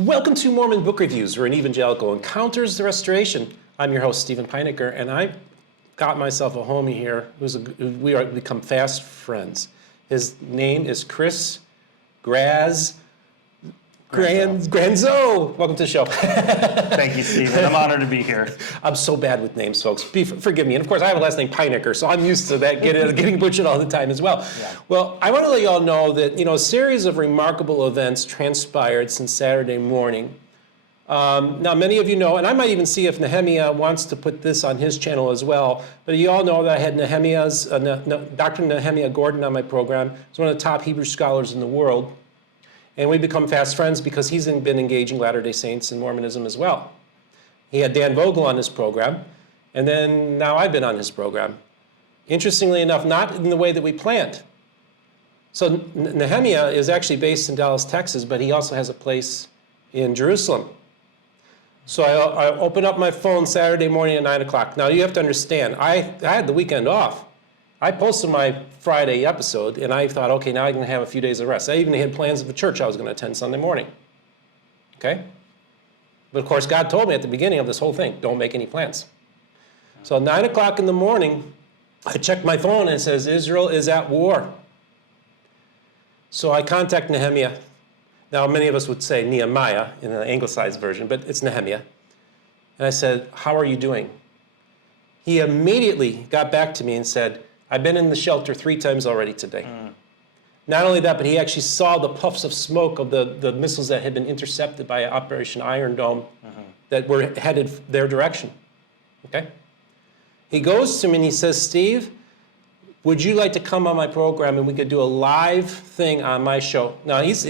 Welcome to Mormon Book Reviews, where an evangelical encounters the restoration. I'm your host, Stephen Pynakker, and I got myself a homie here we are become fast friends. His name is Chris Granzow. Welcome to the show. Thank you, Stephen. I'm honored to be here. I'm so bad with names, folks. Forgive me. And of course, I have a last name, Pynakker, so I'm used to that, getting butchered all the time as well. Yeah. Well, I want to let you all know that, a series of remarkable events transpired since Saturday morning. Now, many of you know, and I might even see if Nehemiah wants to put this on his channel as well, but you all know that I had Dr. Nehemiah Gordon on my program. He's one of the top Hebrew scholars in the world. And we become fast friends because he's been engaging Latter-day Saints and Mormonism as well. He had Dan Vogel on his program, and then now I've been on his program. Interestingly enough, not in the way that we planned. So Nehemiah is actually based in Dallas, Texas, but he also has a place in Jerusalem. So I opened up my phone Saturday morning at 9 o'clock. Now you have to understand, I had the weekend off. I posted my Friday episode, and I thought, okay, now I can have a few days of rest. I even had plans of a church I was going to attend Sunday morning. Okay? But of course, God told me at the beginning of this whole thing, don't make any plans. So at 9 o'clock in the morning, I checked my phone, and it says, Israel is at war. So I contact Nehemiah. Now, many of us would say Nehemiah in the anglicized version, but it's Nehemiah. And I said, how are you doing? He immediately got back to me and said, I've been in the shelter 3 times already today. Not only that, but he actually saw the puffs of smoke of the missiles that had been intercepted by Operation Iron Dome that were headed their direction. Okay? He goes to me and he says, Steve, would you like to come on my program and we could do a live thing on my show? Now, he's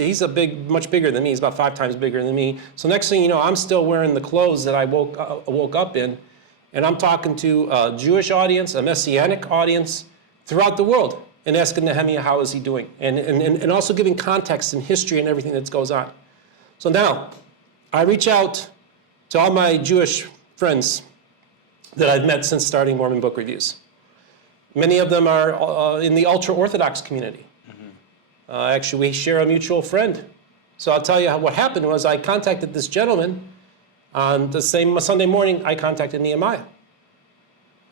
much bigger than me. He's about 5 times bigger than me. So next thing you know, I'm still wearing the clothes that I woke up in, and I'm talking to a Jewish audience, a Messianic audience throughout the world, and asking Nehemiah how is he doing, and also giving context and history and everything that goes on. So now, I reach out to all my Jewish friends that I've met since starting Mormon Book Reviews. Many of them are in the ultra-Orthodox community. Actually, we share a mutual friend. So I'll tell you what happened was I contacted this gentleman. On the same Sunday morning, I contacted Nehemiah.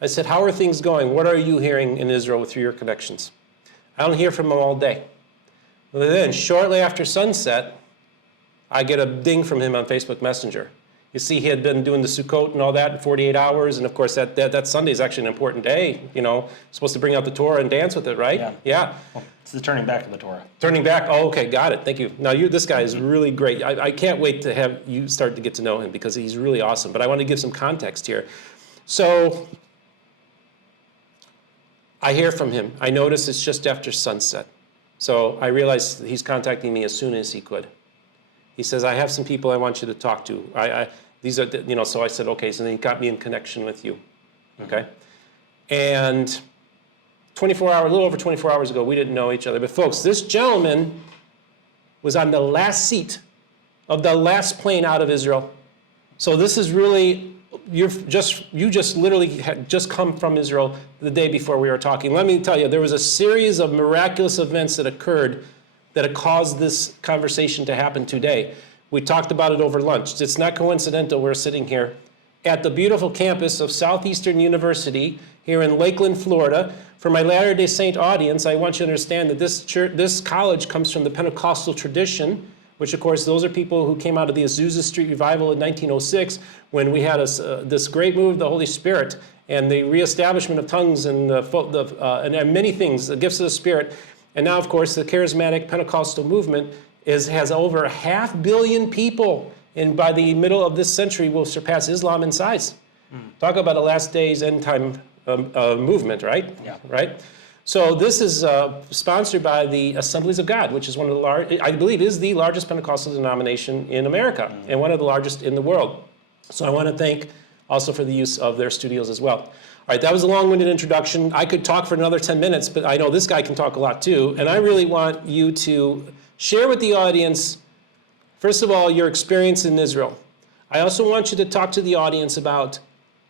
I said, how are things going? What are you hearing in Israel through your connections? I don't hear from him all day. But then, shortly after sunset, I get a ding from him on Facebook Messenger. You see, he had been doing the Sukkot and all that in 48 hours, and of course, that Sunday is actually an important day. Supposed to bring out the Torah and dance with it, right? Yeah. Well, it's the turning back of the Torah. Turning back. Oh, okay, got it. Thank you. Now, this guy is really great. I can't wait to have you start to get to know him because he's really awesome. But I want to give some context here. So I hear from him. I notice it's just after sunset. So I realize he's contacting me as soon as he could. He says, I have some people I want you to talk to. These are, so I said, okay, so then he got me in connection with you, okay? And a little over 24 hours ago, we didn't know each other. But folks, this gentleman was on the last seat of the last plane out of Israel. So this is really, you just literally had just come from Israel the day before we were talking. Let me tell you, there was a series of miraculous events that occurred that have caused this conversation to happen today. We talked about it over lunch. It's not coincidental we're sitting here at the beautiful campus of Southeastern University here in Lakeland, Florida. For my Latter-day Saint audience, I want you to understand that this college comes from the Pentecostal tradition, which of course those are people who came out of the Azusa Street revival in 1906 when we had this great move of the Holy Spirit and the reestablishment of tongues and many things, the gifts of the Spirit. And now, of course, the charismatic Pentecostal movement has over 500 million people, and by the middle of this century will surpass Islam in size. Talk about a last days, end time movement, right? Yeah. Right? So this is sponsored by the Assemblies of God, which is one of the I believe is the largest Pentecostal denomination in America and one of the largest in the world. So I want to thank also for the use of their studios as well. All right, that was a long-winded introduction. I could talk for another 10 minutes, but I know this guy can talk a lot too. And I really want you to share with the audience, first of all, your experience in Israel. I also want you to talk to the audience about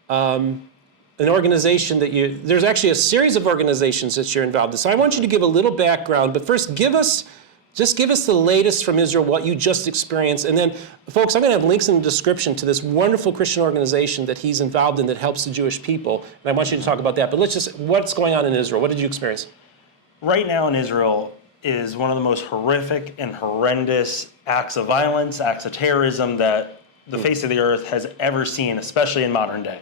an organization there's actually a series of organizations that you're involved in. So I want you to give a little background, but first give us Just give us the latest from Israel, what you just experienced. And then, folks, I'm going to have links in the description to this wonderful Christian organization that he's involved in that helps the Jewish people. And I want you to talk about that. But what's going on in Israel? What did you experience? Right now in Israel is one of the most horrific and horrendous acts of violence, acts of terrorism that the face of the earth has ever seen, especially in modern day.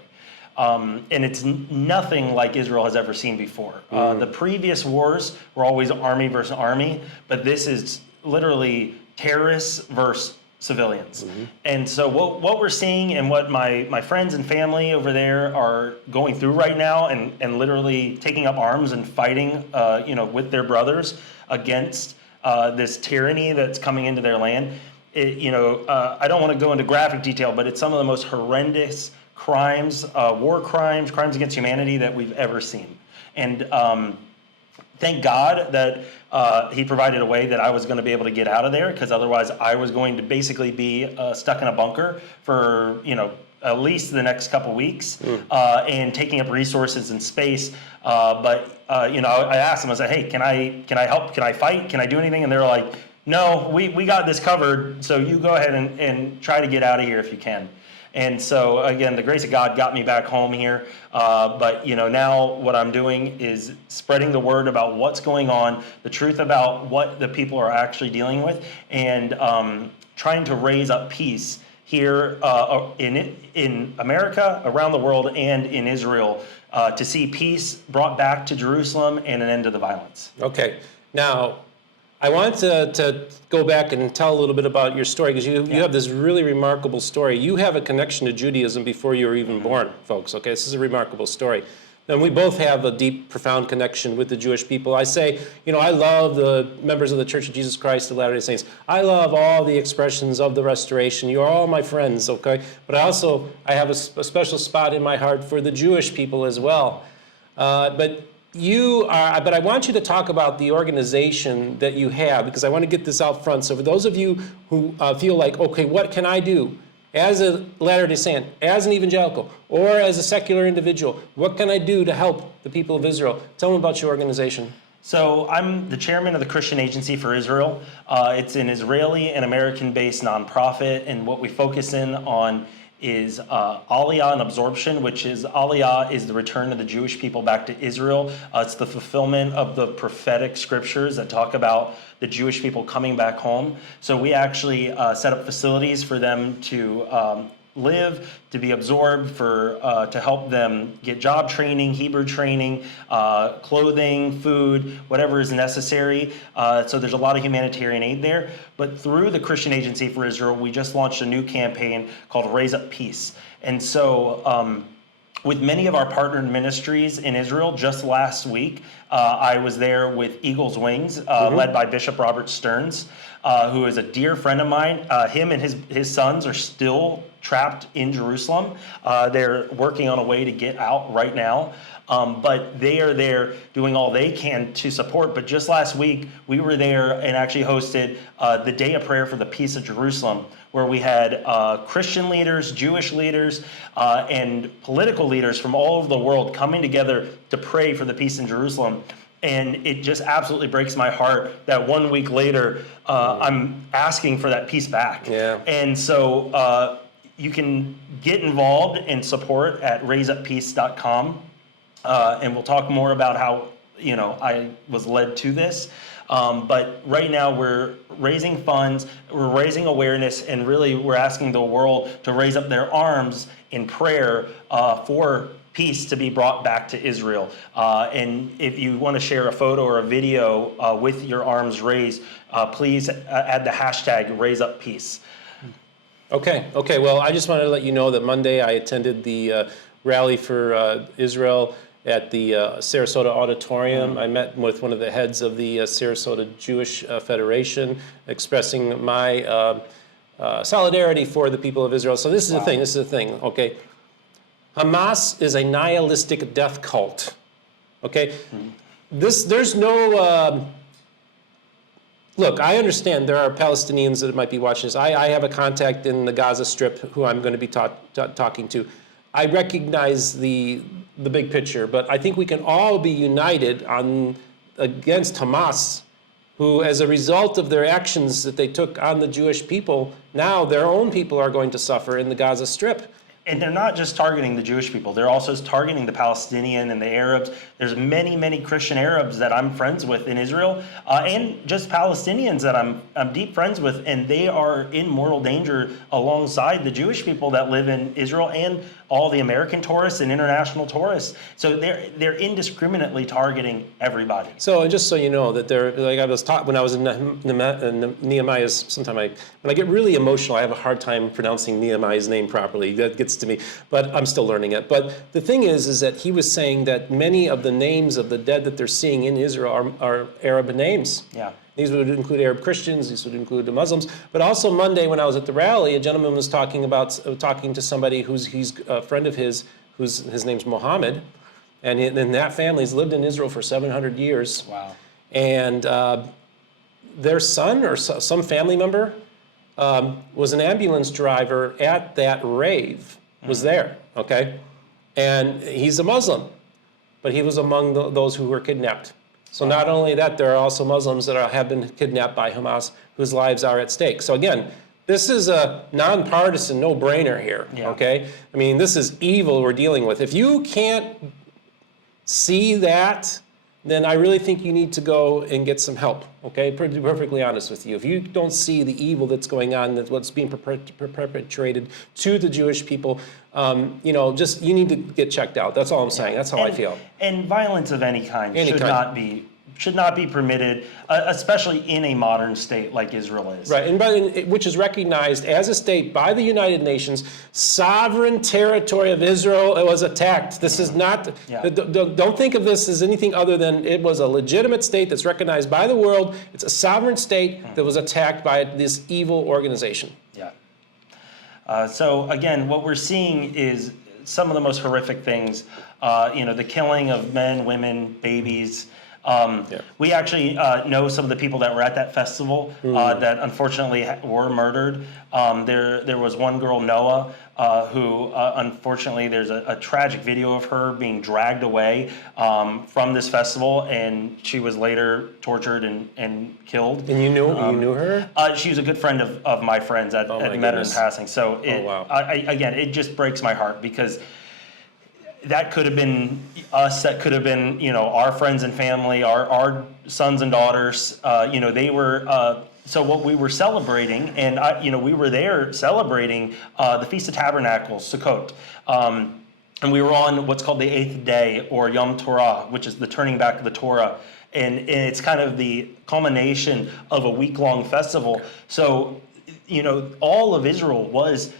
And it's nothing like Israel has ever seen before. The previous wars were always army versus army, but this is literally terrorists versus civilians. And so what we're seeing and what my friends and family over there are going through right now and literally taking up arms and fighting with their brothers against this tyranny that's coming into their land. I don't want to go into graphic detail, but it's some of the most horrendous crimes, war crimes, crimes against humanity that we've ever seen. And thank God that he provided a way that I was going to be able to get out of there, because otherwise I was going to basically be stuck in a bunker for, at least the next couple weeks and taking up resources and space. But I asked them, I said, hey, can I help? Can I fight? Can I do anything? And they were like, no, we got this covered. So you go ahead and try to get out of here if you can. And so, again, the grace of God got me back home here. But, now what I'm doing is spreading the word about what's going on, the truth about what the people are actually dealing with, and trying to raise up peace here in America, around the world, and in Israel to see peace brought back to Jerusalem and an end to the violence. Okay. Now, I want to go back and tell a little bit about your story, because you have this really remarkable story. You have a connection to Judaism before you were even born, folks. Okay, this is a remarkable story. And we both have a deep, profound connection with the Jewish people. I say, I love the members of the Church of Jesus Christ of Latter-day Saints. I love all the expressions of the Restoration. You are all my friends, okay? But I have a special spot in my heart for the Jewish people as well. But I want you to talk about the organization that you have, because I want to get this out front. So for those of you who feel like, okay, what can I do as a Latter-day Saint, as an evangelical, or as a secular individual? What can I do to help the people of Israel? Tell them about your organization. So I'm the chairman of the Christian Agency for Israel. It's an Israeli and American-based nonprofit, and what we focus in on is Aliyah and absorption, which is Aliyah is the return of the Jewish people back to Israel. It's the fulfillment of the prophetic scriptures that talk about the Jewish people coming back home. So we actually set up facilities for them to live, to be absorbed, to help them get job training, Hebrew training, clothing, food, whatever is necessary. So there's a lot of humanitarian aid there. But through the Christian Agency for Israel, we just launched a new campaign called Raise Up Peace. And so with many of our partnered ministries in Israel, just last week, I was there with Eagle's Wings, led by Bishop Robert Stearns, who is a dear friend of mine. Him and his sons are still trapped in Jerusalem. They're working on a way to get out right now. But they are there doing all they can to support. But just last week, we were there and actually hosted the Day of Prayer for the Peace of Jerusalem, where we had Christian leaders, Jewish leaders, and political leaders from all over the world coming together to pray for the peace in Jerusalem. And it just absolutely breaks my heart that 1 week later, I'm asking for that peace back. Yeah. And so you can get involved and support at raiseuppeace.com. And we'll talk more about how, I was led to this. But right now we're raising funds, we're raising awareness, and really we're asking the world to raise up their arms in prayer for peace to be brought back to Israel. And if you want to share a photo or a video with your arms raised, please add the hashtag #RaiseUpPeace. Okay. Well, I just wanted to let you know that Monday I attended the rally for Israel at the Sarasota Auditorium. I met with one of the heads of the Sarasota Jewish Federation, expressing my solidarity for the people of Israel. So this is the thing, okay? Hamas is a nihilistic death cult, okay? There's no... Look, I understand there are Palestinians that might be watching this. I have a contact in the Gaza Strip who I'm going to be talking to. I recognize the big picture, but I think we can all be united against Hamas who, as a result of their actions that they took on the Jewish people, now their own people are going to suffer in the Gaza Strip. And they're not just targeting the Jewish people. They're also targeting the Palestinian and the Arabs. There's many, many Christian Arabs that I'm friends with in Israel, and just Palestinians that I'm deep friends with, and they are in mortal danger alongside the Jewish people that live in Israel and all the American tourists and international tourists. So they're indiscriminately targeting everybody. So, and just so you know, that they're, like I was taught when I was in Nehemiah's, when I get really emotional, I have a hard time pronouncing Nehemiah's name properly. That gets to me, but I'm still learning it. But the thing is that he was saying that many of the names of the dead that they're seeing in Israel are Arab names. Yeah. These would include Arab Christians, these would include the Muslims. But also Monday when I was at the rally, a gentleman was talking to somebody he's a friend of his, his name's Mohammed, and that family's lived in Israel for 700 years. Wow. And their son or some family member was an ambulance driver at that rave, was there, okay? And he's a Muslim, but he was among those who were kidnapped. So not only that, there are also Muslims that have been kidnapped by Hamas whose lives are at stake. So again, this is a nonpartisan no-brainer here, okay? I mean, this is evil we're dealing with. If you can't see that, then I really think you need to go and get some help, okay? To be perfectly honest with you. If you don't see the evil that's going on, that's what's being perpetrated to the Jewish people, you need to get checked out. That's all I'm saying. That's how I feel. And violence of any kind should not be permitted, especially in a modern state like Israel is. Right, and which is recognized as a state by the United Nations. Sovereign territory of Israel was attacked. This is not, don't think of this as anything other than it was a legitimate state that's recognized by the world. It's a sovereign state that was attacked by this evil organization. Yeah. So again, what we're seeing is some of the most horrific things, the killing of men, women, babies. We actually know some of the people that were at that festival that unfortunately were murdered. There was one girl, Noah, who unfortunately there's a tragic video of her being dragged away from this festival, and she was later tortured and killed. And you knew her? She was a good friend of my friends. I'd met her in passing. So again, it just breaks my heart because that could have been us. That could have been, our friends and family, our sons and daughters. They were. So what we were celebrating, and we were there celebrating the Feast of Tabernacles, Sukkot, and we were on what's called the 8th day, or Yom Torah, which is the turning back of the Torah, and it's kind of the culmination of a week-long festival. So, all of Israel was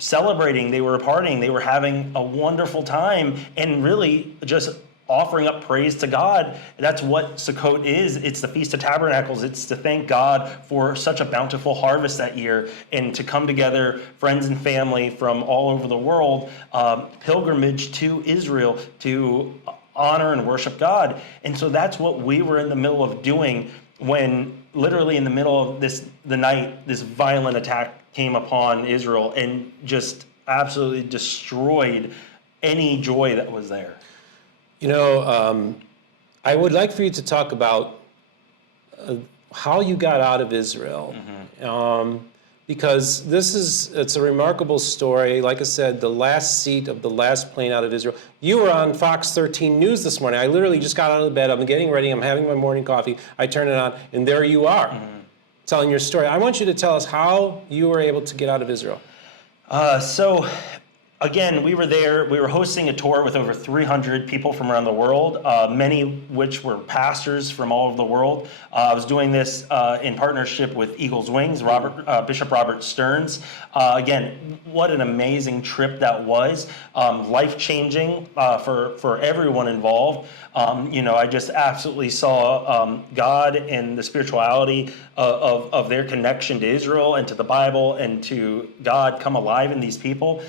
celebrating, they were partying, they were having a wonderful time, and really just offering up praise to God. That's what Sukkot is. It's the Feast of Tabernacles. It's to thank God for such a bountiful harvest that year, and to come together, friends and family from all over the world, pilgrimage to Israel to honor and worship God. And so that's what we were in the middle of doing when literally in the middle of the night, this violent attack came upon Israel and just absolutely destroyed any joy that was there. I would like for you to talk about how you got out of Israel, because it's a remarkable story. Like I said, the last seat of the last plane out of Israel. You were on Fox 13 News this morning. I literally just got out of bed. I'm getting ready. I'm having my morning coffee. I turn it on, and there you are, telling your story. I want you to tell us how you were able to get out of Israel. So, again, we were there. We were hosting a tour with over 300 people from around the world, many which were pastors from all over the world. I was doing this in partnership with Eagle's Wings, Bishop Robert Stearns. Again, what an amazing trip that was. Life-changing for everyone involved. I just absolutely saw God and the spirituality of their connection to Israel and to the Bible and to God come alive in these people.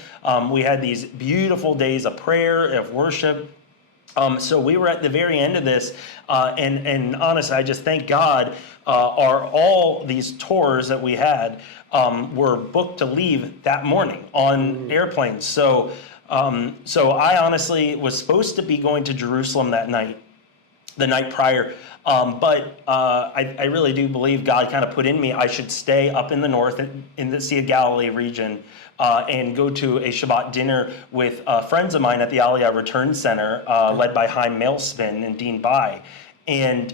We had these beautiful days of prayer, of worship. So we were at the very end of this, and honestly, I just thank God. All these tours that we had were booked to leave that morning on airplanes. So I honestly was supposed to be going to Jerusalem that night, the night prior. But I really do believe God kind of put in me, I should stay up in the north, in the Sea of Galilee region, and go to a Shabbat dinner with friends of mine at the Aliyah Return Center, led by Chaim Mailspin and Dean Bai. And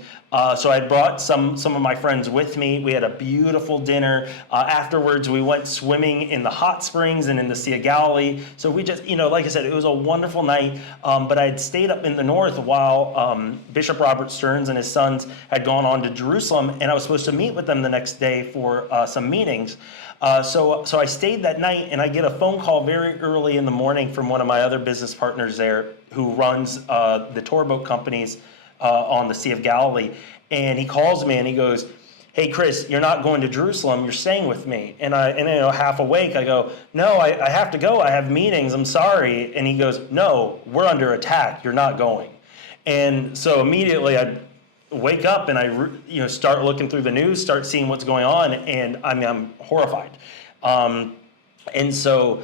so I brought some of my friends with me. We had a beautiful dinner. Afterwards, we went swimming in the hot springs and in the Sea of Galilee. So we just, like I said, it was a wonderful night. But I had stayed up in the north while Bishop Robert Stearns and his sons had gone on to Jerusalem, and I was supposed to meet with them the next day for some meetings. So I stayed that night, and I get a phone call very early in the morning from one of my other business partners there who runs the tour boat companies on the Sea of Galilee. And he calls me and he goes, "Hey, Chris, you're not going to Jerusalem, you're staying with me." And half awake, I go, "No, I have to go, I have meetings, I'm sorry." And he goes, "No, we're under attack, you're not going." And so immediately I wake up and I start looking through the news, start seeing what's going on, and I'm horrified. And so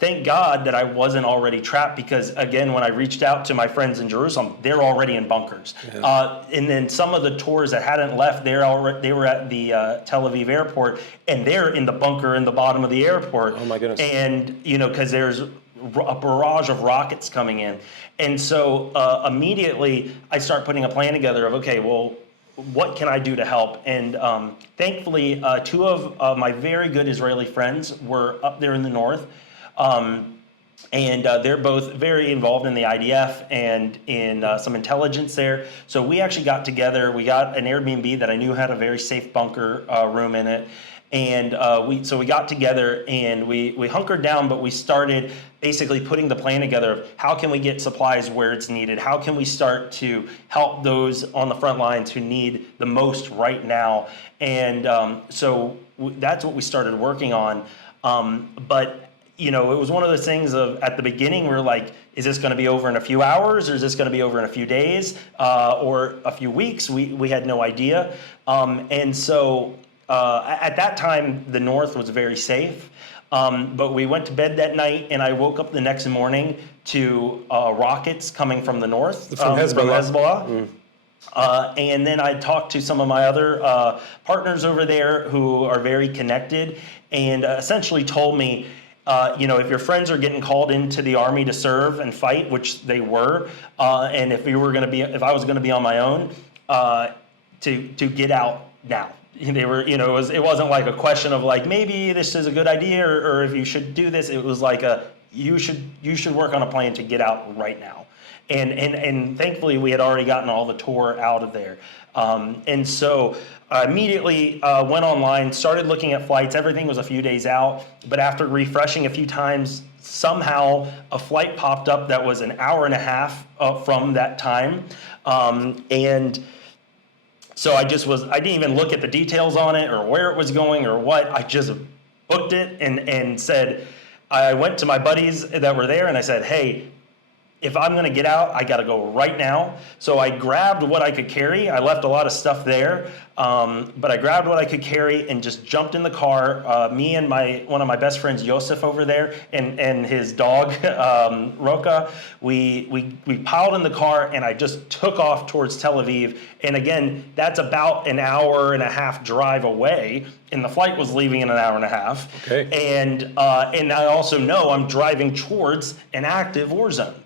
thank God that I wasn't already trapped, because again, when I reached out to my friends in Jerusalem, they're already in bunkers. Yeah. And then some of the tours that hadn't left, they were at the Tel Aviv airport, and they're in the bunker in the bottom of the airport. Oh my goodness. And because there's a barrage of rockets coming in. And so immediately I start putting a plan together of, okay, well, what can I do to help? And thankfully, two of my very good Israeli friends were up there in the north. And they're both very involved in the IDF and in some intelligence there. So we actually got together. We got an Airbnb that I knew had a very safe bunker room in it. And we got together and we hunkered down, but we started basically putting the plan together of how can we get supplies where it's needed? How can we start to help those on the front lines who need the most right now? And that's what we started working on. But it was one of those things of, at the beginning, we were like, is this going to be over in a few hours, or is this going to be over in a few days, or a few weeks? We had no idea. And so at that time, the north was very safe. But we went to bed that night, and I woke up the next morning to rockets coming from the north. From Hezbollah. And then I talked to some of my other partners over there who are very connected, and essentially told me, if your friends are getting called into the army to serve and fight, which they were, and if I was going to be on my own, to get out now. They were, it wasn't like a question of like, maybe this is a good idea, or if you should do this. It was like you should work on a plan to get out right now. And thankfully we had already gotten all the tour out of there. And so I immediately went online, started looking at flights. Everything was a few days out, but after refreshing a few times, somehow a flight popped up that was an hour and a half from that time. And so I didn't even look at the details on it or where it was going or what. I just booked it and said, I went to my buddies that were there and I said, hey, if I'm going to get out, I got to go right now. So I grabbed what I could carry. I left a lot of stuff there, but I grabbed what I could carry and just jumped in the car. Me and one of my best friends, Yosef, over there, and his dog, Roka, we piled in the car, and I just took off towards Tel Aviv. And again, that's about an hour and a half drive away, and the flight was leaving in an hour and a half. Okay. And I also know I'm driving towards an active war zone.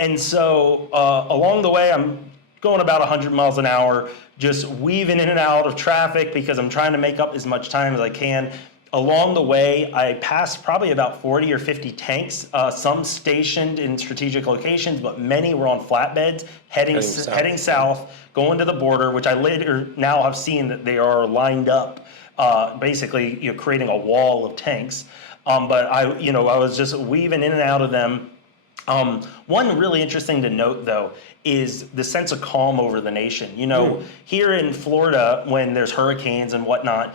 And so along the way, I'm going about 100 miles an hour, just weaving in and out of traffic because I'm trying to make up as much time as I can. Along the way, I passed probably about 40 or 50 tanks, some stationed in strategic locations, but many were on flatbeds heading south, going to the border, which I later now have seen that they are lined up, basically creating a wall of tanks. But I was just weaving in and out of them. One really interesting to note, though, is the sense of calm over the nation. Here in Florida, when there's hurricanes and whatnot,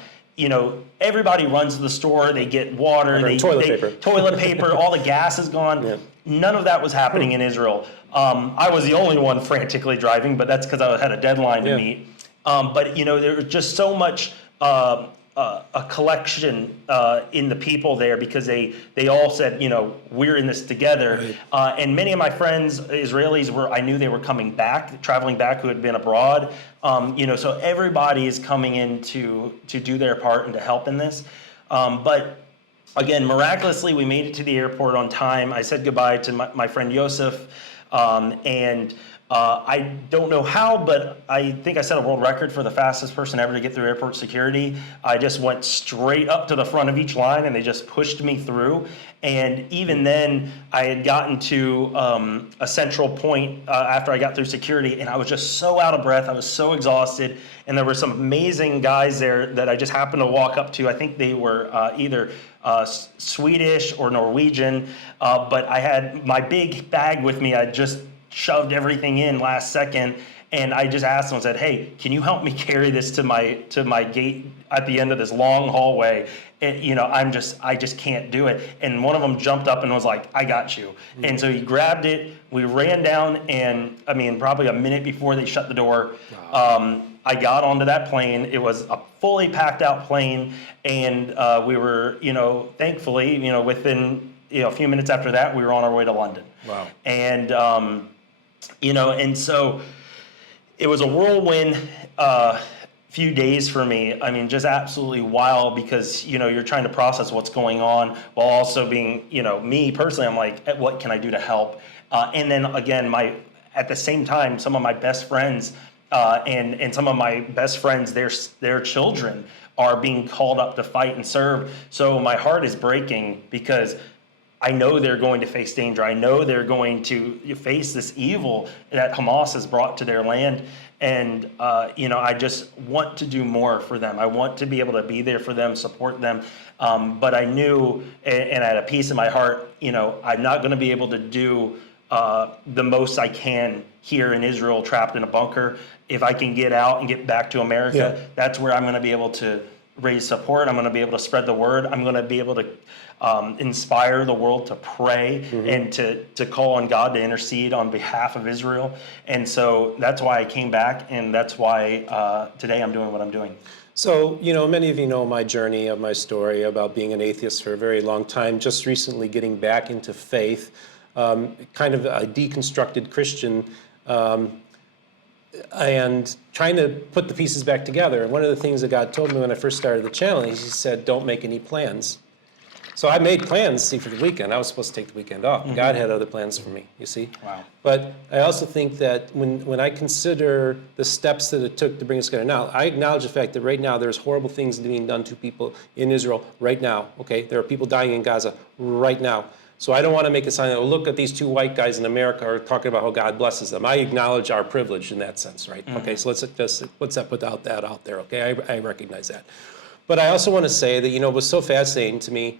everybody runs to the store, they get water, toilet paper, all the gas is gone. Yeah. None of that was happening in Israel. I was the only one frantically driving, but that's because I had a deadline to meet. But there was just so much a collection in the people there, because they all said, we're in this together. Right. And many of my friends, Israelis, I knew they were coming back, traveling back, who had been abroad. So everybody is coming in to do their part and to help in this. But again, miraculously, we made it to the airport on time. I said goodbye to my friend Yosef, and I don't know how, but I think I set a world record for the fastest person ever to get through airport security. I just went straight up to the front of each line, and they just pushed me through. And even then, I had gotten to a central point after I got through security, and I was just so out of breath. I was so exhausted, and there were some amazing guys there that I just happened to walk up to. I think they were either Swedish or Norwegian, but I had my big bag with me. I just shoved everything in last second, and I just asked them, I said, hey, can you help me carry this to my gate at the end of this long hallway? And, I just can't do it. And one of them jumped up and was like, I got you. Mm-hmm. And so he grabbed it, we ran down, and probably a minute before they shut the door, wow. I got onto that plane. It was a fully packed out plane, and we were, thankfully, within a few minutes after that, we were on our way to London. Wow. And and so it was a whirlwind few days for me. Just absolutely wild, because you're trying to process what's going on while also being, me personally, I'm like, what can I do to help? And then again, at the same time, some of my best friends and some of my best friends, their children are being called up to fight and serve. So my heart is breaking, because I know they're going to face danger. I know they're going to face this evil that Hamas has brought to their land. And, I just want to do more for them. I want to be able to be there for them, support them. But I knew, and I had a peace in my heart, I'm not going to be able to do the most I can here in Israel, trapped in a bunker. If I can get out and get back to America, that's where I'm going to be able to raise support. I'm going to be able to spread the word. I'm going to be able to inspire the world to pray, mm-hmm. and to call on God to intercede on behalf of Israel. And so that's why I came back, and that's why today I'm doing what I'm doing. So, many of you know my journey, of my story about being an atheist for a very long time, just recently getting back into faith, kind of a deconstructed Christian, and trying to put the pieces back together. And one of the things that God told me when I first started the channel, he said, don't make any plans. So I made plans, for the weekend. I was supposed to take the weekend off. Mm-hmm. God had other plans for me, you see? Wow. But I also think that when I consider the steps that it took to bring us together, now, I acknowledge the fact that right now there's horrible things being done to people in Israel right now, okay? There are people dying in Gaza right now. So I don't want to make a sign that, look at these two white guys in America are talking about how God blesses them. I acknowledge our privilege in that sense, right? Mm-hmm. Okay, so let's put that out there, okay? I recognize that. But I also want to say that, what was so fascinating to me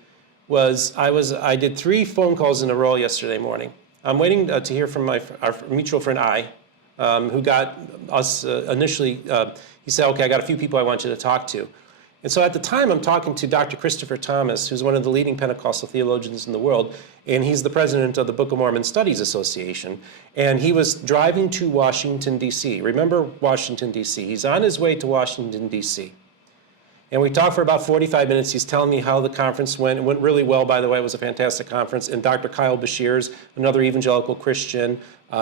was I did 3 phone calls in a row yesterday morning. I'm waiting to hear from our mutual friend who got us initially. He said, okay, I got a few people I want you to talk to. And so at the time, I'm talking to Dr. Christopher Thomas, who's one of the leading Pentecostal theologians in the world, and he's the president of the Book of Mormon Studies Association. And he was driving to Washington, D.C. Remember Washington, D.C. He's on his way to Washington, D.C. And we talked for about 45 minutes. He's telling me how the conference went. It went really well, by the way. It was a fantastic conference. And Dr. Kyle Bashir's, another evangelical Christian,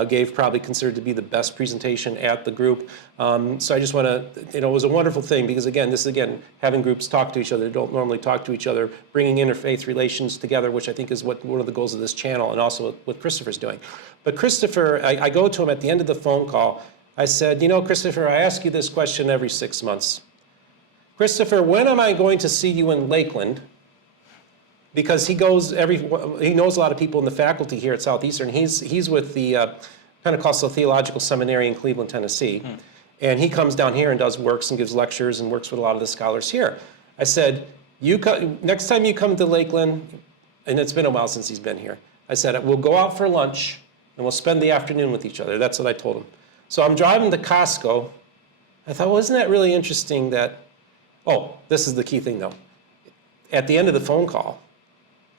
gave probably considered to be the best presentation at the group. So I just want to, it was a wonderful thing, because this is having groups talk to each other, don't normally talk to each other, bringing interfaith relations together, which I think is one of the goals of this channel, and also what Christopher's doing. But Christopher, I go to him at the end of the phone call. I said, Christopher, I ask you this question every 6 months. Christopher, when am I going to see you in Lakeland? Because he knows a lot of people in the faculty here at Southeastern. He's with the Pentecostal Theological Seminary in Cleveland, Tennessee. And he comes down here and does works and gives lectures and works with a lot of the scholars here. I said, next time you come to Lakeland, and it's been a while since he's been here, I said, we'll go out for lunch and we'll spend the afternoon with each other. That's what I told him. So I'm driving to Costco. I thought, wasn't that really interesting that, this is the key thing though. At the end of the phone call,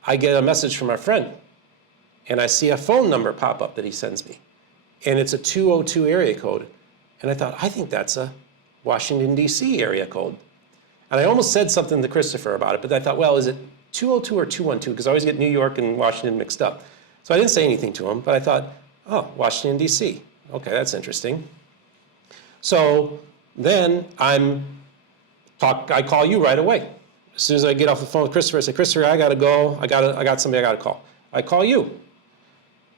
I get a message from our friend, and I see a phone number pop up that he sends me. And it's a 202 area code. And I thought, I think that's a Washington, D.C. area code. And I almost said something to Christopher about it, but I thought, well, is it 202 or 212? Because I always get New York and Washington mixed up. So I didn't say anything to him, but I thought, oh, Washington, D.C. Okay, that's interesting. So then I call you right away. As soon as I get off the phone with Christopher, I say, Christopher, I got to go. I got somebody I got to call. I call you.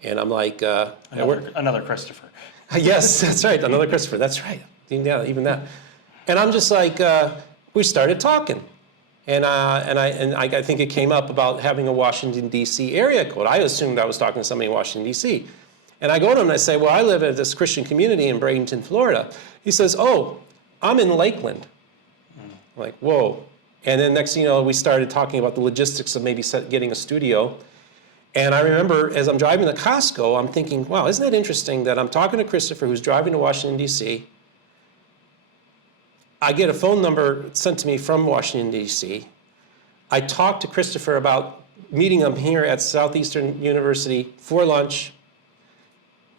And I'm like, another Christopher. Yes, that's right. Another Christopher. That's right. Even that. And I'm just like, we started talking. And I think it came up about having a Washington, D.C. area code. I assumed I was talking to somebody in Washington, D.C. And I go to him and I say, well, I live in this Christian community in Bradenton, Florida. He says, oh, I'm in Lakeland. I'm like, whoa. And then next thing you know, we started talking about the logistics of maybe getting a studio. And I remember as I'm driving to Costco, I'm thinking, wow, isn't that interesting that I'm talking to Christopher who's driving to Washington, D.C. I get a phone number sent to me from Washington, D.C. I talked to Christopher about meeting him here at Southeastern University for lunch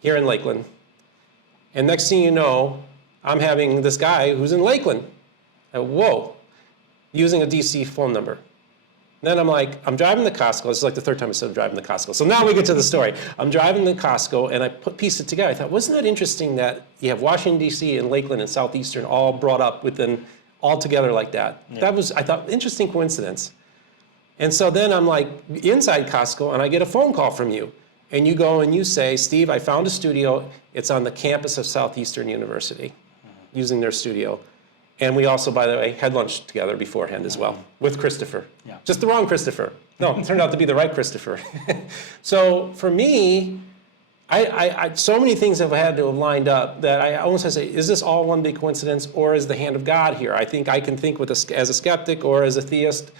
here in Lakeland. And next thing you know, I'm having this guy who's in Lakeland. Whoa, using a D.C. phone number. Then I'm like, I'm driving to Costco. This is like the third time I said I'm driving to Costco. So now we get to the story. I'm driving to Costco, and I pieced it together. I thought, wasn't that interesting that you have Washington, D.C. and Lakeland and Southeastern all brought up all together like that? Yeah. That was, I thought, interesting coincidence. And so then I'm like inside Costco, and I get a phone call from you. And you go and you say, Steve, I found a studio. It's on the campus of Southeastern University, using their studio. And we also, by the way, had lunch together beforehand as well with Christopher. Yeah. Just the wrong Christopher. No, it turned out to be the right Christopher. So for me, so many things have had to have lined up that I almost have to say, is this all one big coincidence, or is the hand of God here? I think I can think as a skeptic or as a theist.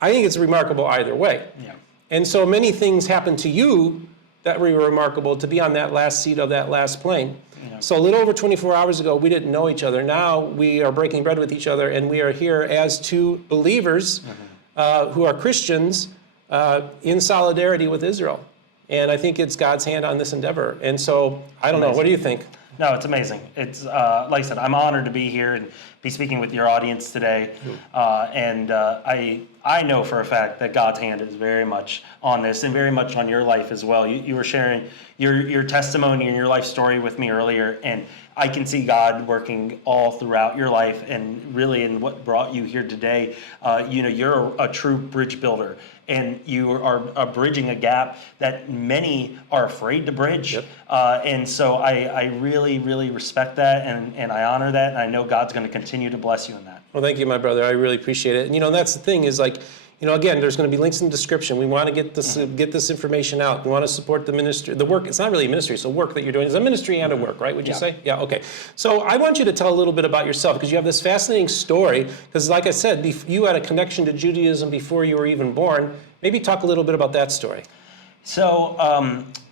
I think it's remarkable either way. Yeah. And so many things happened to you that were remarkable to be on that last seat of that last plane. Yeah. So a little over 24 hours ago, we didn't know each other. Now we are breaking bread with each other, and we are here as two believers who are Christians in solidarity with Israel. And I think it's God's hand on this endeavor. And so, I don't know, what do you think? No, it's amazing. It's like I said, I'm honored to be here and be speaking with your audience today. I know for a fact that God's hand is very much on this and very much on your life as well. You were sharing your testimony and your life story with me earlier, and I can see God working all throughout your life and really in what brought you here today. You're a true bridge builder, and you are bridging a gap that many are afraid to bridge. Yep. And so I really, really respect that, and I honor that, and I know God's going to continue to bless you in that. Well, thank you, my brother. I really appreciate it. And that's the thing is again, there's going to be links in the description. We want to get this information out. We want to support the ministry, the work. It's not really a ministry, it's a work that you're doing. It's a ministry and a work, right? Would you say? Yeah, okay. So I want you to tell a little bit about yourself, because you have this fascinating story, because like I said, you had a connection to Judaism before you were even born. Maybe talk a little bit about that story. So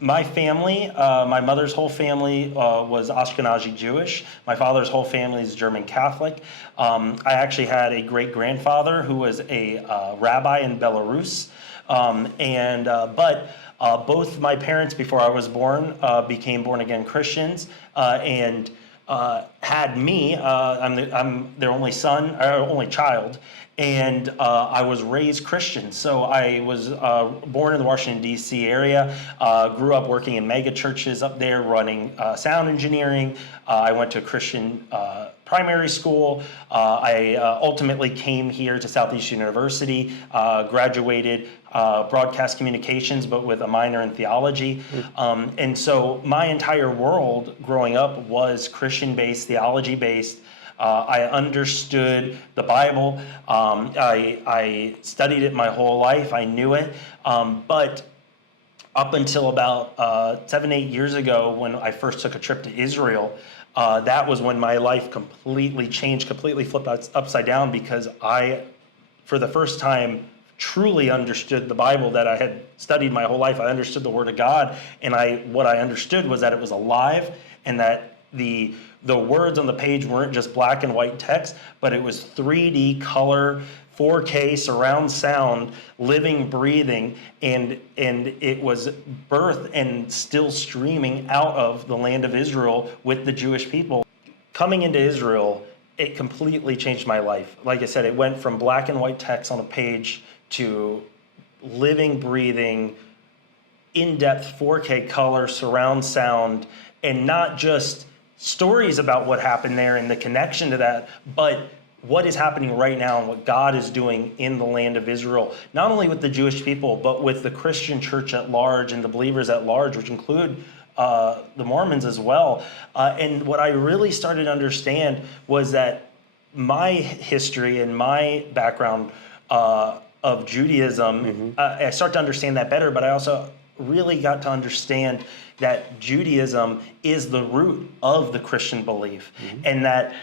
my family, my mother's whole family was Ashkenazi Jewish. My father's whole family is German Catholic. I actually had a great-grandfather who was a rabbi in Belarus. But both my parents, before I was born, became born-again Christians and had me. I'm their only son, or only child. And I was raised Christian. So I was born in the Washington, D.C. area, grew up working in mega churches up there, running sound engineering. I went to a Christian primary school. I ultimately came here to Southeastern University, graduated broadcast communications, but with a minor in theology. And so my entire world growing up was Christian-based, theology-based. I understood the Bible. I studied it my whole life. I knew it. But up until about 7-8 years ago, when I first took a trip to Israel, that was when my life completely changed, completely flipped upside down, because I, for the first time, truly understood the Bible that I had studied my whole life. I understood the Word of God, and what I understood was that it was alive, and that the words on the page weren't just black and white text, but it was 3D color, 4K surround sound, living, breathing, and it was birthed and still streaming out of the land of Israel with the Jewish people. Coming into Israel it completely changed my life. Like I said, it went from black and white text on a page to living, breathing, in-depth 4K color, surround sound, and not just stories about what happened there and the connection to that, but what is happening right now and what God is doing in the land of Israel, not only with the Jewish people, but with the Christian church at large and the believers at large, which include the Mormons as well. And what I really started to understand was that my history and my background of Judaism, I start to understand that better, but I also really got to understand that Judaism is the root of the Christian belief, and that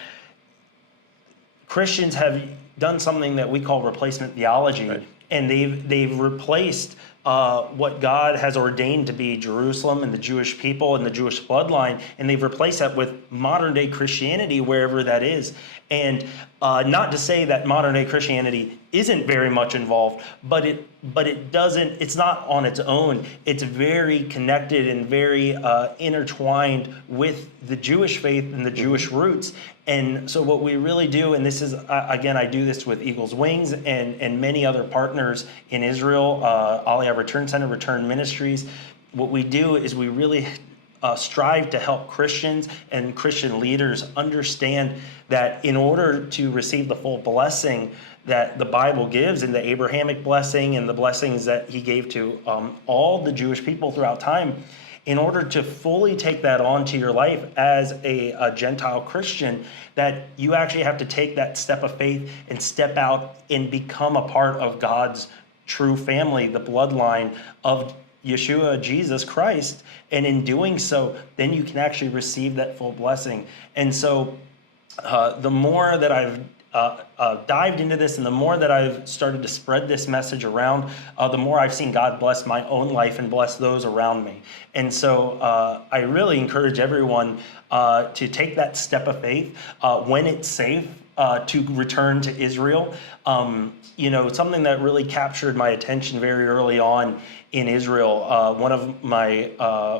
Christians have done something that we call replacement theology, right. and they've replaced what God has ordained to be Jerusalem and the Jewish people and the Jewish bloodline, and they've replaced that with modern day Christianity wherever that is. And not to say that modern day Christianity isn't very much involved, but it doesn't. It's not on its own. It's very connected and very intertwined with the Jewish faith and the Jewish roots. And so what we really do, and this is again, I do this with Eagle's Wings and many other partners in Israel, Aliyah Return Center, Return Ministries. What we do is we really strive to help Christians and Christian leaders understand that in order to receive the full blessing that the Bible gives, and the Abrahamic blessing and the blessings that he gave to all the Jewish people throughout time, in order to fully take that onto your life as a Gentile Christian, that you actually have to take that step of faith and step out and become a part of God's true family, the bloodline of Yeshua, Jesus Christ. And in doing so, then you can actually receive that full blessing. And so the more that I've dived into this, and the more that I've started to spread this message around, the more I've seen God bless my own life and bless those around me. And so I really encourage everyone to take that step of faith when it's safe to return to Israel. Something that really captured my attention very early on in Israel, one of my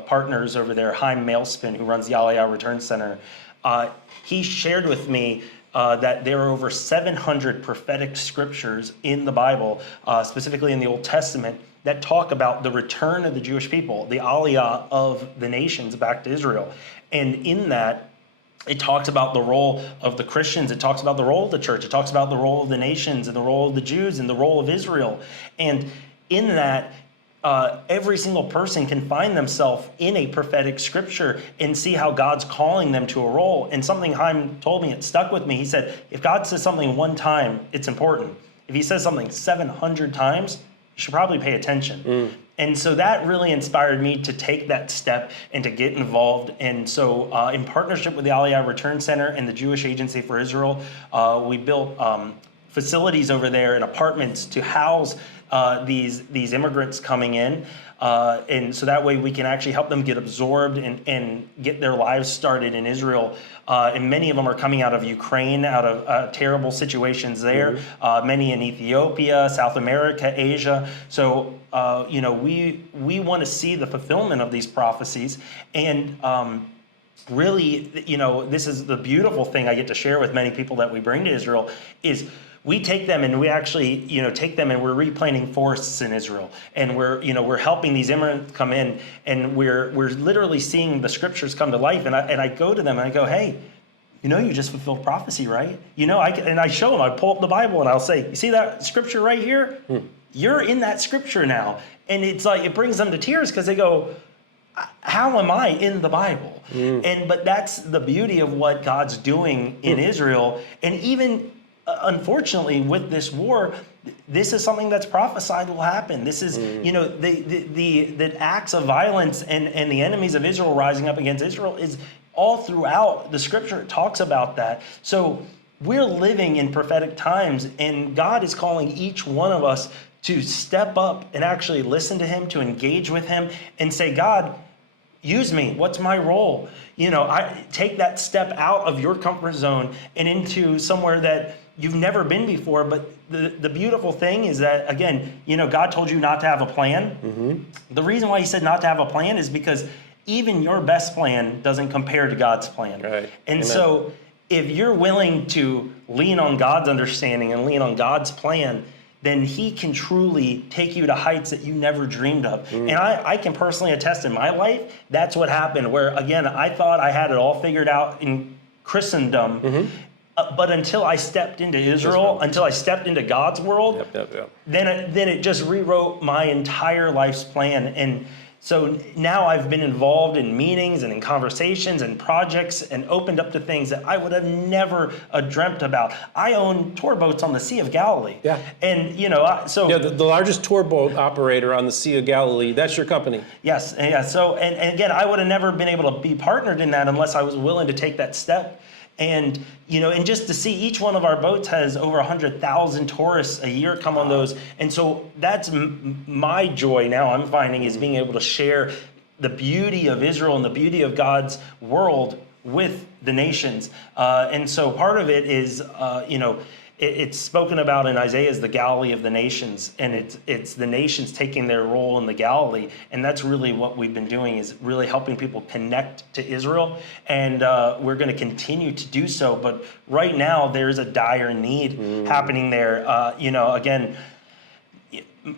partners over there, Chaim Mailspin, who runs the Aliyah Return Center, he shared with me that there are over 700 prophetic scriptures in the Bible, specifically in the Old Testament, that talk about the return of the Jewish people, the Aliyah of the nations back to Israel. And in that, it talks about the role of the Christians. It talks about the role of the church. It talks about the role of the nations and the role of the Jews and the role of Israel. And in that, every single person can find themselves in a prophetic scripture and see how God's calling them to a role. And something Chaim told me, it stuck with me. He said, if God says something one time, it's important. If he says something 700 times, you should probably pay attention. And so that really inspired me to take that step and to get involved. And so in partnership with the Aliyah Return Center and the Jewish Agency for Israel, we built facilities over there and apartments to house these immigrants coming in. And so that way we can actually help them get absorbed and get their lives started in Israel. And many of them are coming out of Ukraine, out of terrible situations there, many in Ethiopia, South America, Asia. So, we want to see the fulfillment of these prophecies. And really, this is the beautiful thing I get to share with many people that we bring to Israel is we take them and we actually, take them and we're replanting forests in Israel, and we're helping these immigrants come in, and we're literally seeing the scriptures come to life. And I go to them and I go, hey, you just fulfilled prophecy, right? And I show them, I pull up the Bible and I'll say, you see that scripture right here? You're in that scripture now. And it's like, it brings them to tears because they go, how am I in the Bible? But that's the beauty of what God's doing in Israel. And even unfortunately, with this war, this is something that's prophesied will happen. This is, the acts of violence and the enemies of Israel rising up against Israel is all throughout the scripture. It talks about that. So we're living in prophetic times, and God is calling each one of us to step up and actually listen to him, to engage with him and say, God, use me. What's my role? I take that step out of your comfort zone and into somewhere that you've never been before. But the beautiful thing is that, again, God told you not to have a plan. The reason why he said not to have a plan is because even your best plan doesn't compare to God's plan. Right. And Amen. so if you're willing to lean on God's understanding and lean on God's plan, then he can truly take you to heights that you never dreamed of. And I can personally attest in my life, that's what happened, where again, I thought I had it all figured out in Christendom, but until I stepped into Israel, until I stepped into God's world, then it just rewrote my entire life's plan. And so now I've been involved in meetings and in conversations and projects and opened up to things that I would have never dreamt about. I own tour boats on the Sea of Galilee. Yeah. And, the largest tour boat operator on the Sea of Galilee, that's your company. Yes. Yeah. So, and again, I would have never been able to be partnered in that unless I was willing to take that step. And, and just to see each one of our boats has over 100,000 tourists a year come on those. And so that's my joy now I'm finding is being able to share the beauty of Israel and the beauty of God's world with the nations. And so part of it is, it's spoken about in Isaiah as the Galilee of the nations, and it's the nations taking their role in the Galilee, and that's really what we've been doing is really helping people connect to Israel, and we're going to continue to do so. But right now, there's a dire need happening there. Again,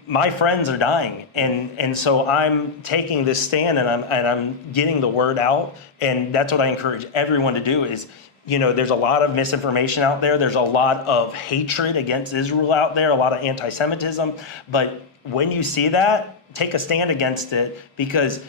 my friends are dying, and so I'm taking this stand, and I'm getting the word out, and that's what I encourage everyone to do is. There's a lot of misinformation out there. There's a lot of hatred against Israel out there, a lot of anti-Semitism. But when you see that, take a stand against it because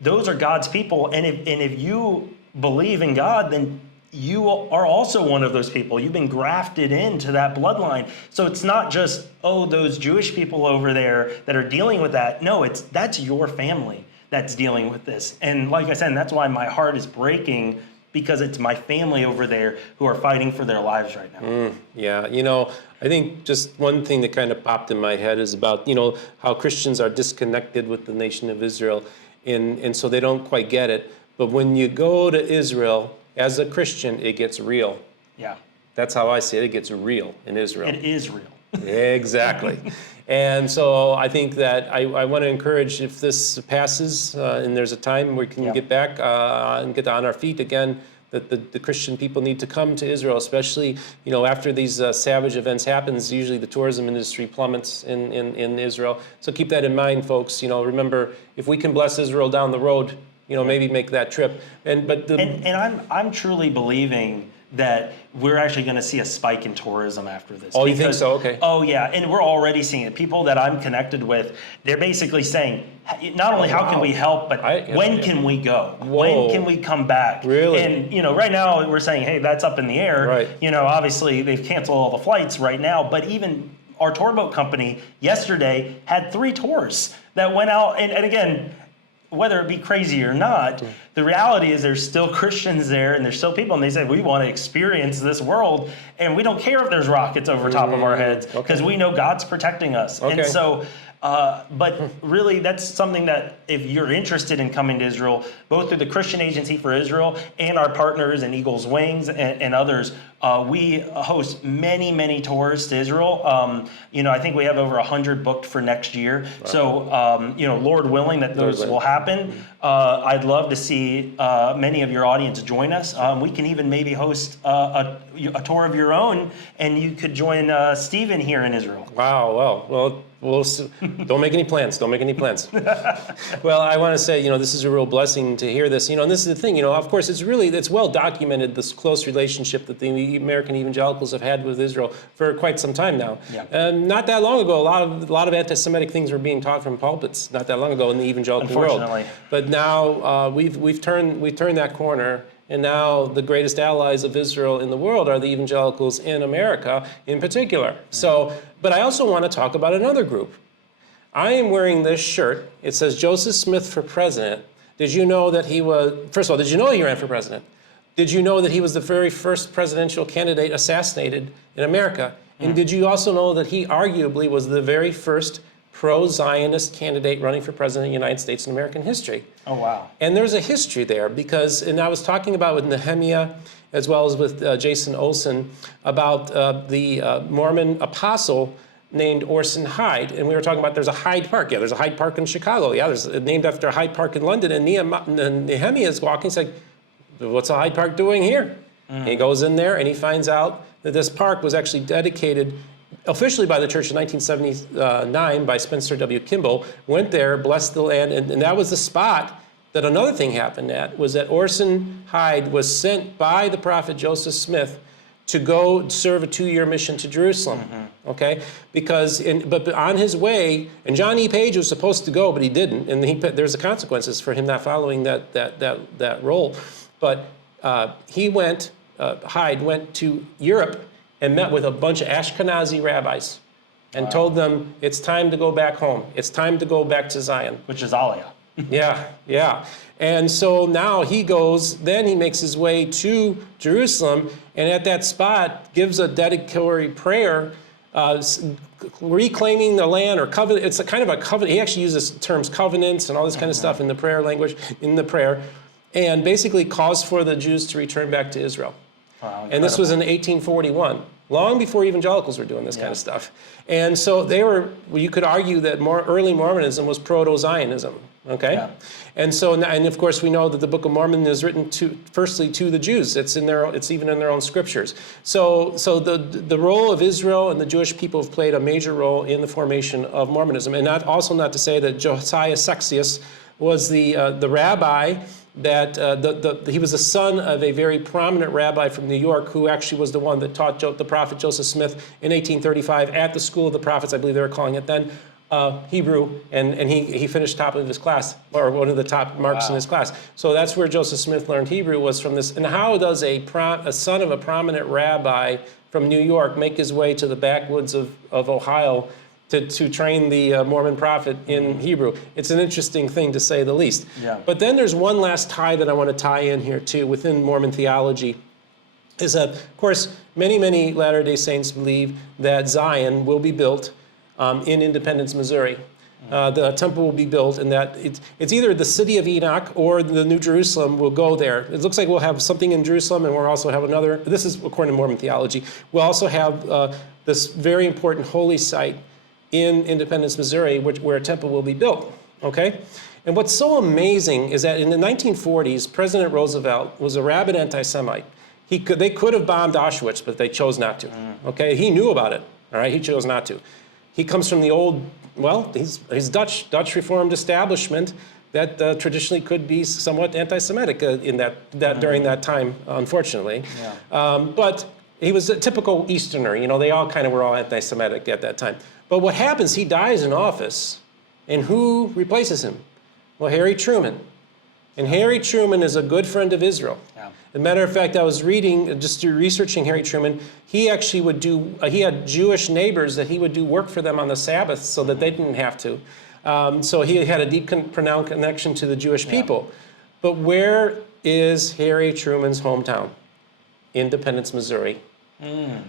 those are God's people. And if you believe in God, then you are also one of those people. You've been grafted into that bloodline. So it's not just, those Jewish people over there that are dealing with that. No, that's your family that's dealing with this. And like I said, that's why my heart is breaking because it's my family over there who are fighting for their lives right now. Yeah, I think just one thing that kind of popped in my head is about, how Christians are disconnected with the nation of Israel, and so they don't quite get it. But when you go to Israel as a Christian, it gets real. Yeah. That's how I see it. It gets real in Israel. It is real. Exactly. And so I think that I want to encourage if this passes and there's a time we can get back and get on our feet again, that the Christian people need to come to Israel, especially, after these savage events happens, usually the tourism industry plummets in Israel. So keep that in mind, folks. Remember, if we can bless Israel down the road, maybe make that trip. And I'm truly believing that we're actually going to see a spike in tourism after this. Oh, you think so? Okay. Oh, yeah. And we're already seeing it. People that I'm connected with, they're basically saying, not only how can we help, but when can we go? Whoa. When can we come back? Really? And, right now we're saying, hey, that's up in the air. Right. Obviously they've canceled all the flights right now, but even our tour boat company yesterday had 3 tours that went out. And again, whether it be crazy or not, the reality is there's still Christians there and there's still people, and they say, we want to experience this world, and we don't care if there's rockets over top of our heads because we know God's protecting us. Okay. And so, but really that's something that if you're interested in coming to Israel, both through the Christian Agency for Israel and our partners in Eagle's Wings and others, we host many, many tours to Israel. I think we have over 100 booked for next year. Wow. So, Lord willing that those will happen. I'd love to see many of your audience join us. We can even maybe host a tour of your own, and you could join Stephen here in Israel. Wow. Well, don't make any plans. Don't make any plans. Well, I want to say, this is a real blessing to hear this. And this is the thing, of course, it's well documented, this close relationship that the American evangelicals have had with Israel for quite some time now. Yeah. Not that long ago, a lot of anti-Semitic things were being taught from pulpits. Not that long ago in the evangelical world. But now we've turned that corner. And now the greatest allies of Israel in the world are the evangelicals in America in particular. So, but I also want to talk about another group. I am wearing this shirt. It says Joseph Smith for president. Did you know that first of all, did you know he ran for president? Did you know that he was the very first presidential candidate assassinated in America? And did you also know that he arguably was the very first pro-Zionist candidate running for president of the United States in American history? Oh, wow. And there's a history there and I was talking about with Nehemiah as well as with Jason Olson about the Mormon apostle named Orson Hyde. And we were talking about there's a Hyde Park. Yeah, there's a Hyde Park in Chicago. Yeah, there's named after Hyde Park in London. And Nehemiah is walking. He's like, what's a Hyde Park doing here? And he goes in there and he finds out that this park was actually dedicated officially by the church in 1979 by Spencer W. Kimball. Went there, blessed the land, and that was the spot that another thing happened at, was that Orson Hyde was sent by the prophet Joseph Smith to go serve a 2-year mission to Jerusalem, okay? But on his way, and John E. Page was supposed to go, but he didn't, and there's the consequences for him not following that role. But Hyde went to Europe and met with a bunch of Ashkenazi rabbis and told them, it's time to go back home. It's time to go back to Zion. Which is Aliyah. Yeah. And so now he makes his way to Jerusalem, and at that spot gives a dedicatory prayer, reclaiming the land, or covenant. It's a kind of a covenant. He actually uses terms covenants and all this kind of stuff in the prayer language, and basically calls for the Jews to return back to Israel. Wow, and this was in 1841, long before evangelicals were doing this kind of stuff. And so you could argue that early Mormonism was proto-Zionism, okay? Yeah. And so, and of course we know that the Book of Mormon is written firstly to the Jews. It's even in their own scriptures. So the role of Israel and the Jewish people have played a major role in the formation of Mormonism. And not to say that Josiah Sexius was the rabbi that he was the son of a very prominent rabbi from New York who actually was the one that taught the prophet Joseph Smith in 1835 at the School of the Prophets, I believe they were calling it then, Hebrew, and he finished top of his class, or one of the top marks in his class. So that's where Joseph Smith learned Hebrew, was from this. And how does a son of a prominent rabbi from New York make his way to the backwoods of Ohio to train the Mormon prophet in Hebrew? It's an interesting thing, to say the least. Yeah. But then there's one last tie that I want to tie in here too within Mormon theology, is that, of course, many Latter-day Saints believe that Zion will be built in Independence, Missouri. The temple will be built, and that it's either the city of Enoch or the New Jerusalem will go there. It looks like we'll have something in Jerusalem, and we'll also have another. This is according to Mormon theology. We'll also have this very important holy site in Independence, Missouri, where a temple will be built, okay? And what's so amazing is that in the 1940s, President Roosevelt was a rabid anti-Semite. They could have bombed Auschwitz, but they chose not to, okay? He knew about it, all right? He chose not to. He comes from the old, he's Dutch Reformed establishment that traditionally could be somewhat anti-Semitic during that time, unfortunately. Yeah. But he was a typical Easterner. They all kind of were all anti-Semitic at that time. But what happens, he dies in office, and who replaces him? Well, Harry Truman. And Harry Truman is a good friend of Israel. Yeah. As a matter of fact, I was researching Harry Truman. He actually he had Jewish neighbors that he would do work for them on the Sabbath so that they didn't have to. So he had a deep pronounced connection to the Jewish people. But where is Harry Truman's hometown? Independence, Missouri.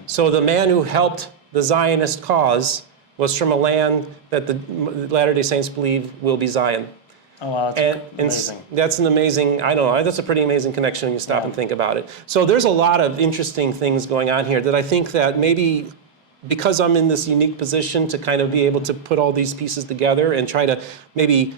So the man who helped the Zionist cause was from a land that the Latter-day Saints believe will be Zion. Oh, wow, that's amazing. That's an amazing, I don't know, that's a pretty amazing connection when you stop and think about it. So there's a lot of interesting things going on here that I think that maybe, because I'm in this unique position to kind of be able to put all these pieces together and try to maybe,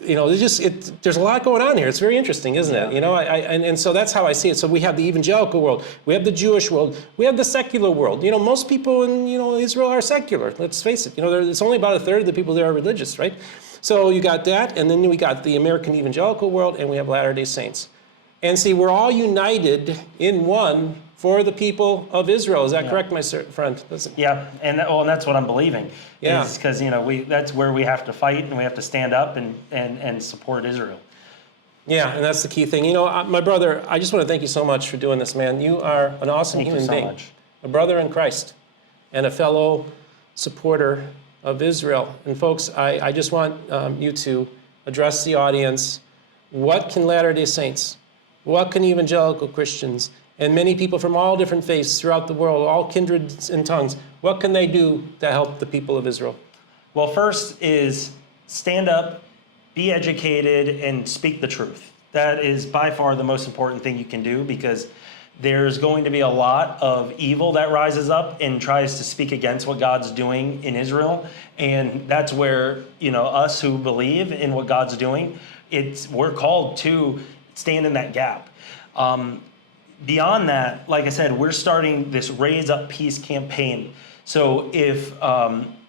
there's a lot going on here. It's very interesting, isn't it? And so that's how I see it. So we have the evangelical world, we have the Jewish world, we have the secular world. Most people in Israel are secular. Let's face it. It's only about a third of the people there are religious, right? So you got that, and then we got the American evangelical world, and we have Latter-day Saints. And see, we're all united in one for the people of Israel. Is that correct, my friend? Yeah, and that's what I'm believing. Yeah. Because that's where we have to fight, and we have to stand up and support Israel. Yeah, and that's the key thing. My brother, I just want to thank you so much for doing this, man. You are an awesome human being. Much. A brother in Christ, and a fellow supporter of Israel. And folks, I just want you to address the audience. What can Latter-day Saints, what can evangelical Christians, and many people from all different faiths throughout the world, all kindreds and tongues, what can they do to help the people of Israel? Well, first is stand up, be educated, and speak the truth. That is by far the most important thing you can do, because there's going to be a lot of evil that rises up and tries to speak against what God's doing in Israel. And that's where, us who believe in what God's doing, we're called to stand in that gap. beyond that, like I said, we're starting this Raise Up Peace campaign. So if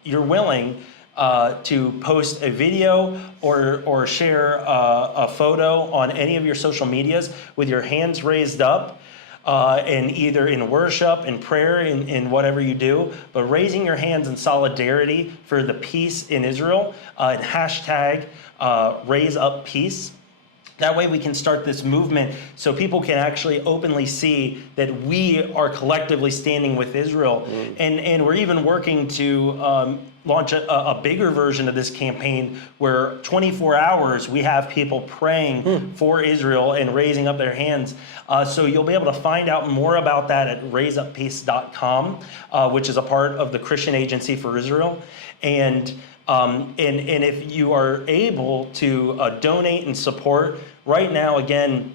you're willing to post a video or share a photo on any of your social medias with your hands raised up, and either in worship, in prayer, in whatever you do, but raising your hands in solidarity for the peace in Israel, and hashtag Raise Up Peace. That way we can start this movement so people can actually openly see that we are collectively standing with Israel. And we're even working to launch a bigger version of this campaign where 24 hours we have people praying for Israel and raising up their hands. So you'll be able to find out more about that at raiseuppeace.com, which is a part of the Christian Agency for Israel. And if you are able to donate and support, right now, again,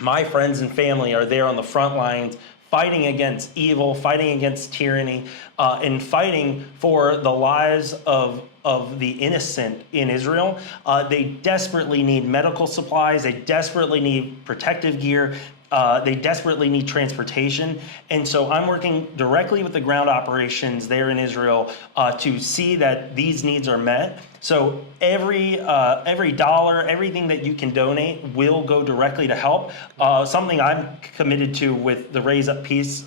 my friends and family are there on the front lines fighting against evil, fighting against tyranny, and fighting for the lives of the innocent in Israel. They desperately need medical supplies. They desperately need protective gear. They desperately need transportation. And so I'm working directly with the ground operations there in Israel to see that these needs are met. So every dollar, everything that you can donate will go directly to help. Something I'm committed to with the Raise Up Peace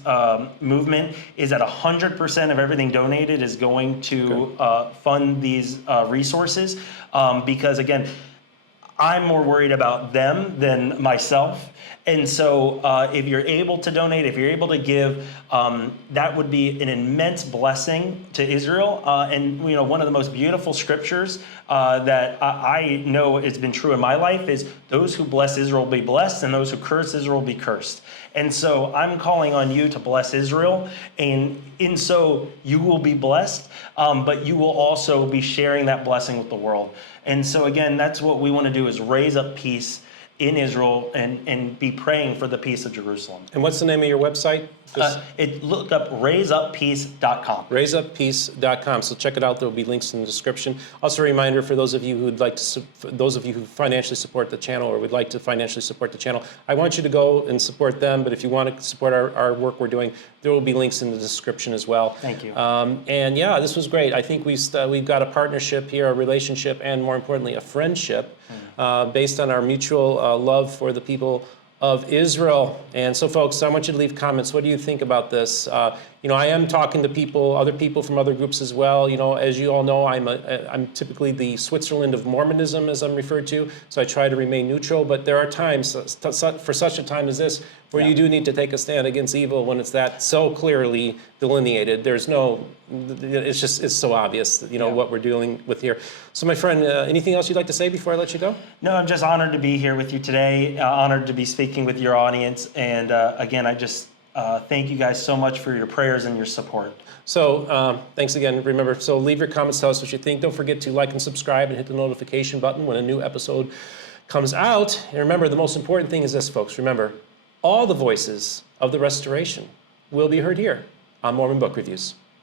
movement is that 100% of everything donated is going to fund these resources. Because again, I'm more worried about them than myself. And so if you're able to donate, if you're able to give, that would be an immense blessing to Israel. And one of the most beautiful scriptures that I know has been true in my life is those who bless Israel will be blessed, and those who curse Israel will be cursed. And so I'm calling on you to bless Israel, and in so you will be blessed, but you will also be sharing that blessing with the world. And so again, that's what we want to do, is raise up peace in Israel and be praying for the peace of Jerusalem. And what's the name of your website? Look up raiseuppeace.com. Raiseuppeace.com. So check it out. There will be links in the description. Also, a reminder for those of you who'd like to, those of you who financially support the channel or would like to financially support the channel, I want you to go and support them. But if you want to support our work we're doing, there will be links in the description as well. Thank you. And yeah, this was great. I think we've got a partnership here, a relationship, and more importantly, a friendship based on our mutual love for the people of Israel. And so folks, I want you to leave comments. What do you think about this? I am talking to people, other people from other groups as well. As you all know, I'm typically the Switzerland of Mormonism, as I'm referred to. So I try to remain neutral, but there are times, for such a time as this, where you do need to take a stand against evil when it's that so clearly delineated. There's no, it's so obvious, what we're dealing with here. So my friend, anything else you'd like to say before I let you go? No, I'm just honored to be here with you today, honored to be speaking with your audience. And again, I just thank you guys so much for your prayers and your support. So thanks again. Remember, so leave your comments, tell us what you think. Don't forget to like and subscribe and hit the notification button when a new episode comes out. And remember, the most important thing is this, folks. Remember, all the voices of the restoration will be heard here on Mormon Book Reviews.